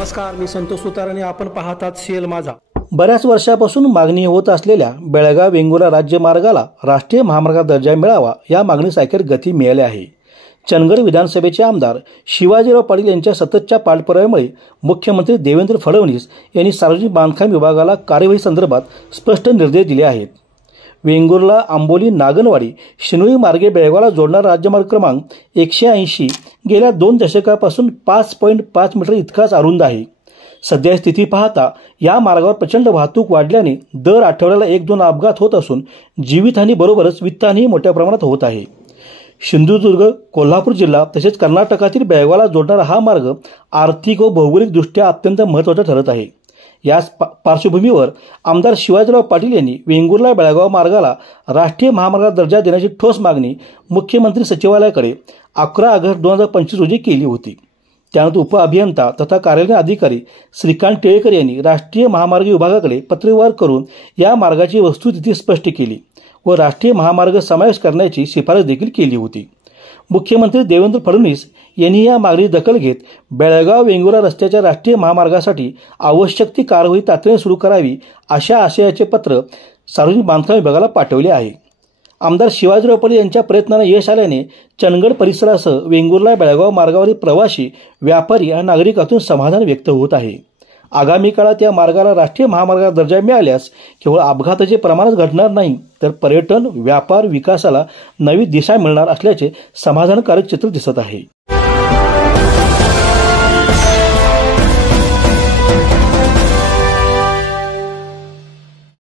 नमस्कार, मी संतोष सुतार आणि आपण पाहतात सीएल माझा। बऱ्याच वर्षापासून मागणी होत असलेल्या बेळगाव वेंगुर्ला राज्य मार्गाला राष्ट्रीय महामार्ग दर्जा मिळावा या मागणीस अखेर गती मिळाली आहे। चंदगड विधानसभेचे आमदार शिवाजीराव पाटील यांच्या सततच्या पाठपुराव्यामुळे मुख्यमंत्री देवेंद्र फडणवीस यांनी सार्वजनिक बांधकाम विभागाला कार्यवाही संदर्भात स्पष्ट निर्देश दिले आहेत। वेंगुर्ला आंबोली नागनवाडी शिनोळी मार्गे बेळगावला जोडणारा राज्यमार्ग क्रमांक 180 गेल्या 2 दशकापासून 5.5 मीटर इतकाच अरुंद आहे। सध्या स्थिती पाहता या मार्गावर प्रचंड वाहतूक वाढल्याने दर आठवड्याला 1-2 अपघात होत असून जीवितहानी बरोबरच वित्तहानी मोठ्या प्रमाणात होत आहे। सिंधुदुर्ग, कोल्हापूर जिल्हा तसेच कर्नाटकातील बेळगावला जोडणारा हा मार्ग आर्थिक व भौगोलिकदृष्ट्या अत्यंत महत्त्वाचा ठरत आहे। याच पार्श्वभूमीवर आमदार शिवाजीराव पाटील यांनी वेंगुर्ला बेळगाव मार्गाला राष्ट्रीय महामार्ग दर्जा देण्याची ठोस मागणी मुख्यमंत्री सचिवालयाकडे 11 ऑगस्ट 2025 रोजी केली होती। त्यानंतर उपअभियंता तथा कार्यालयीन अधिकारी श्रीकांत टिळेकर यांनी राष्ट्रीय महामार्ग विभागाकडे पत्रव्यवहार करून या मार्गाची वस्तुस्थिती स्पष्ट केली व राष्ट्रीय महामार्ग समावेश करण्याची शिफारस देखील केली होती। मुख्यमंत्री देवेंद्र फडणवीस यांनी या मागणी दखल घेत बेळगाव वेंगुर्ला रस्त्याच्या राष्ट्रीय महामार्गासाठी आवश्यक ती कारवाई तातडीने सुरू करावी अशा आशयाचे पत्र सार्वजनिक बांधकाम विभागाला पाठवले आहे। आमदार शिवाजीराव पाटील यांच्या प्रयत्नांना यश आल्याने चंदगड परिसरासह वेंगुर्ला बेळगाव मार्गावरील प्रवासी, व्यापारी आणि नागरिकांतून समाधान व्यक्त होत आहे। आगामी काळात या मार्गाला राष्ट्रीय महामार्ग दर्जा मिळाल्यास केवळ अपघाताचे प्रमाणच घटणार नाही तर पर्यटन, व्यापार विकासाला नवी दिशा मिळणार असल्याचे समाधानकारक चित्र दिसत आहे।